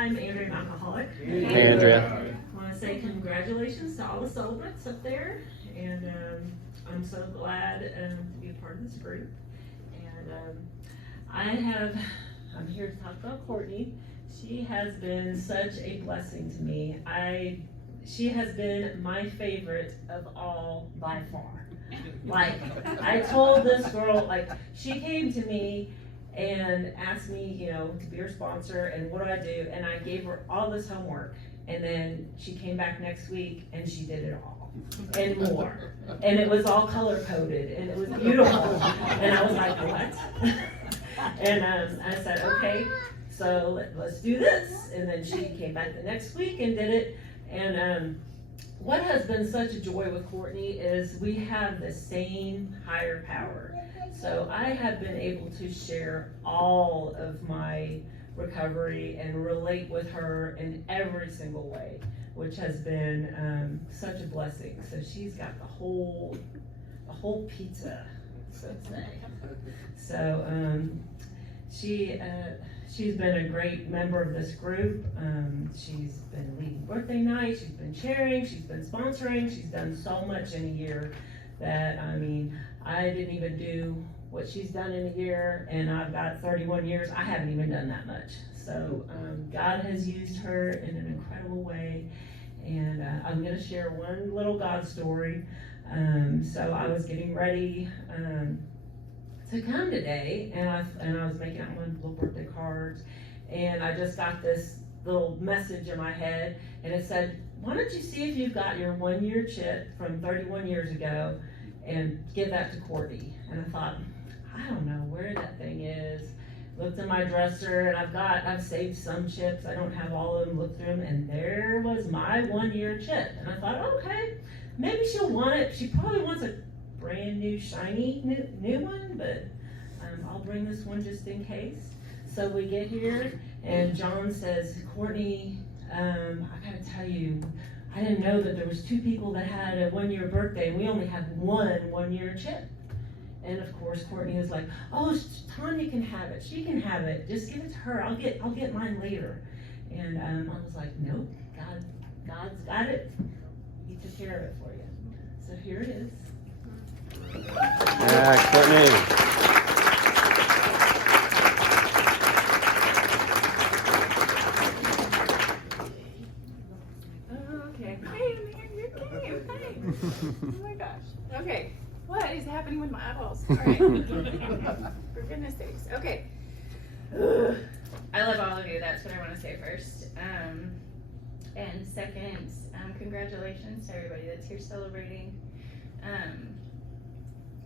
I'm Andrea, I'm alcoholic. Hey, Andrea. I want to say congratulations to all the celebrants up there, and I'm so glad to be a part of this group. And I'm here to talk about Courtney. She has been such a blessing to me. She has been my favorite of all by far. Like, I told this girl, like, she came to me and asked me, to be her sponsor, and what do I do? And I gave her all this homework, and then she came back next week and she did it all and more, and it was all color coded and it was beautiful, and I was like, what? And I said, okay, so let's do this. And then she came back the next week and did it. And what has been such a joy with Courtney is we have the same higher power. So I have been able to share all of my recovery and relate with her in every single way, which has been such a blessing. So she's got the whole pizza, so to say. So she's been a great member of this group. She's been leading birthday night, she's been chairing, she's been sponsoring, she's done so much in a year that, I didn't even do what she's done in a year, and I've got 31 years, I haven't even done that much. So God has used her in an incredible way, and I'm gonna share one little God story. So I was getting ready to come today, and I was making out my little birthday cards, and I just got this little message in my head, and it said, why don't you see if you've got your 1-year chip from 31 years ago and give that to Courtney. And I thought, I don't know where that thing is. Looked in my dresser, and I've saved some chips. I don't have all of them. Looked through them, and there was my 1-year chip. And I thought, okay, maybe she'll want it. She probably wants a brand new, shiny new one, but I'll bring this one just in case. So we get here, and John says, Courtney, I gotta tell you, I didn't know that there was 2 people that had a 1-year birthday, and we only had one 1-year chip. And of course, Courtney was like, oh, Tanya can have it. She can have it. Just give it to her. I'll get mine later. And I was like, nope, God's got it. He took care of it for you. So here it is. Yeah, Courtney. Okay. Hey, man, you came. Hey. Oh my gosh. Okay. What is happening with my eyeballs? All right. For goodness sakes. Okay. I love all of you. That's what I want to say first. And second, congratulations to everybody that's here celebrating.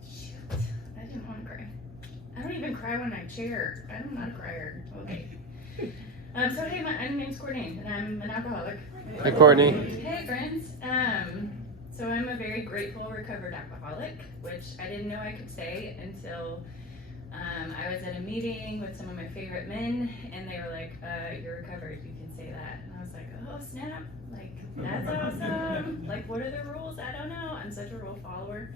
Shoot, I didn't want to cry. I don't even cry when I chair. I'm not a crier. Okay. So hey, my name's Courtney, and I'm an alcoholic. Hi, Courtney. Hey, friends. So I'm a very grateful, recovered alcoholic, which I didn't know I could say until I was at a meeting with some of my favorite men, and they were like, you're recovered, you can say that. And I was like, oh, snap, like, that's awesome. Like, what are the rules? I don't know. I'm such a rule follower.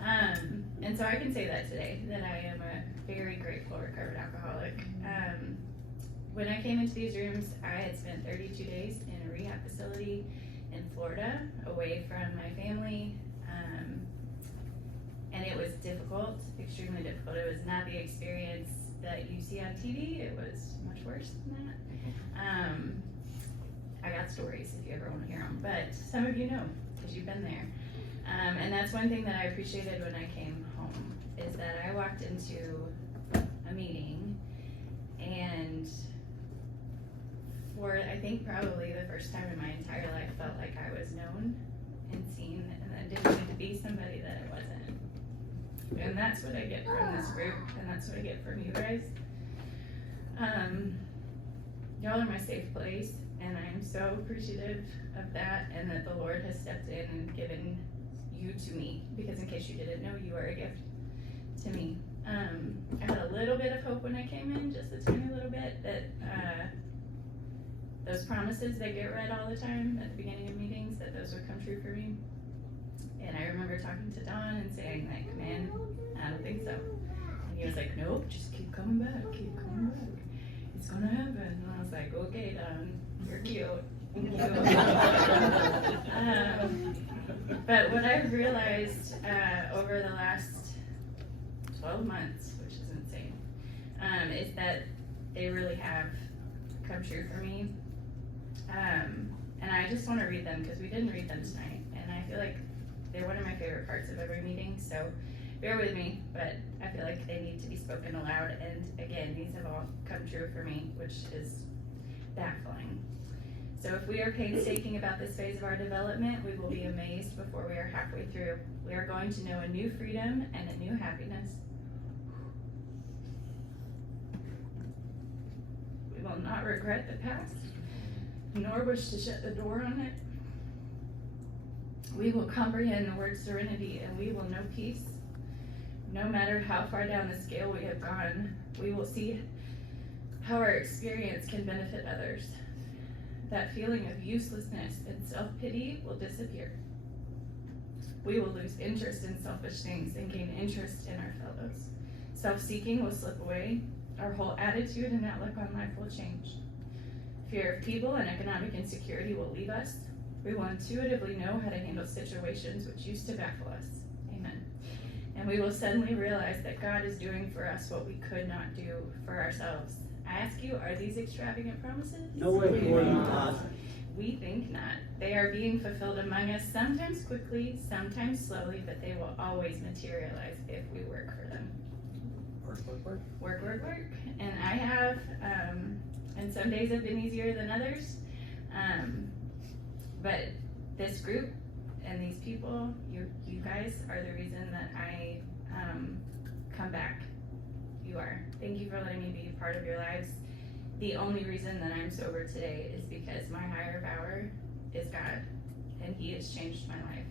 And so I can say that today, that I am a very grateful, recovered alcoholic. When I came into these rooms, I had spent 32 days in a rehab facility in Florida, away from my family, and it was difficult, extremely difficult. It was not the experience that you see on TV. It was much worse than that. I got stories if you ever want to hear them, but some of you know because you've been there. And that's one thing that I appreciated when I came home, is that I walked into a meeting, and for I think probably the first time in my entire life, felt like I was known and seen, and I didn't need to be somebody that I wasn't. And that's what I get from this group, and that's what I get from you guys. Y'all are my safe place, and I am so appreciative of that, and that the Lord has stepped in and given you to me, because in case you didn't know, you are a gift to me. I had a little bit of hope when I came in, just a tiny little bit, that those promises that get read all the time at the beginning of meetings, that those would come true for me. And I remember talking to Don and saying, like, man, I don't think so. And he was like, nope, just keep coming back, it's gonna happen. And I was like, okay, Don, But what I've realized over the last 12 months, which is insane, is that they really have come true for me. And I just want to read them because we didn't read them tonight, and I feel like they're one of my favorite parts of every meeting, so bear with me, but I feel like they need to be spoken aloud, and again, these have all come true for me, which is baffling. So if we are painstaking about this phase of our development, we will be amazed before we are halfway through. We are going to know a new freedom and a new happiness. We will not regret the past, nor wish to shut the door on it. We will comprehend the word serenity, and we will know peace. No matter how far down the scale we have gone, we will see how our experience can benefit others. That feeling of uselessness and self-pity will disappear. We will lose interest in selfish things and gain interest in our fellows. Self-seeking will slip away. Our whole attitude and outlook on life will change. Fear of people and economic insecurity will leave us. We will intuitively know how to handle situations which used to baffle us. Amen. And we will suddenly realize that God is doing for us what we could not do for ourselves. I ask you, are these extravagant promises? No way, Lord, not. We think not. They are being fulfilled among us, sometimes quickly, sometimes slowly, but they will always materialize if we work for them. Work. And I have, and some days have been easier than others. But this group and these people, you guys are the reason that I come back. You are. Thank you for letting me be a part of your lives. The only reason that I'm sober today is because my higher power is God, and He has changed my life.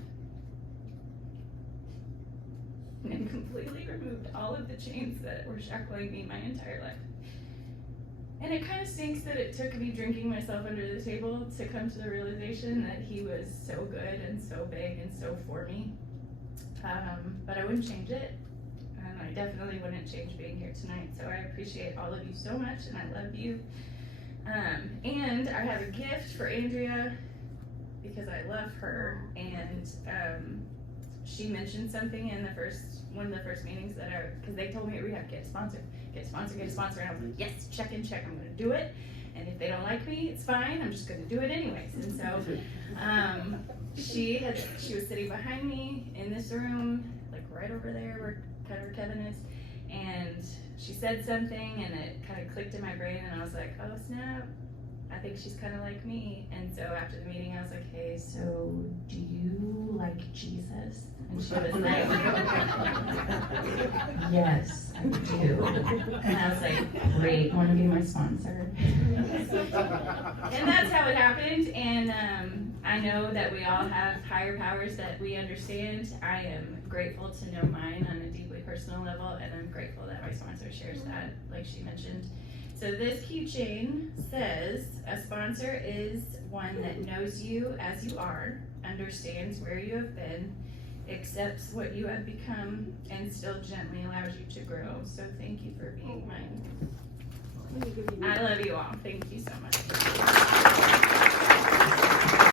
And completely removed all of the chains that were shackling me my entire life. And it kind of stinks that it took me drinking myself under the table to come to the realization that He was so good and so big and so for me. But I wouldn't change it. And I definitely wouldn't change being here tonight. So I appreciate all of you so much, and I love you. And I have a gift for Andrea because I love her. And she mentioned something in one of the first meetings because they told me we have to get a sponsor. And I was like, yes, check. I'm going to do it. And if they don't like me, it's fine. I'm just going to do it anyways. And so she was sitting behind me in this room, like right over there where Kevin is. And she said something, and it kind of clicked in my brain. And I was like, oh, snap. I think she's kind of like me. And so after the meeting, I was like, hey, so do you like Jesus? And she was like, yes, I do. And I was like, great, want to be my sponsor? And that's how it happened. And I know that we all have higher powers that we understand. I am grateful to know mine on a deeply personal level, and I'm grateful that my sponsor shares that, like she mentioned. So this keychain says, a sponsor is one that knows you as you are, understands where you have been, accepts what you have become, and still gently allows you to grow. So thank you for being mine. I love you all. Thank you so much.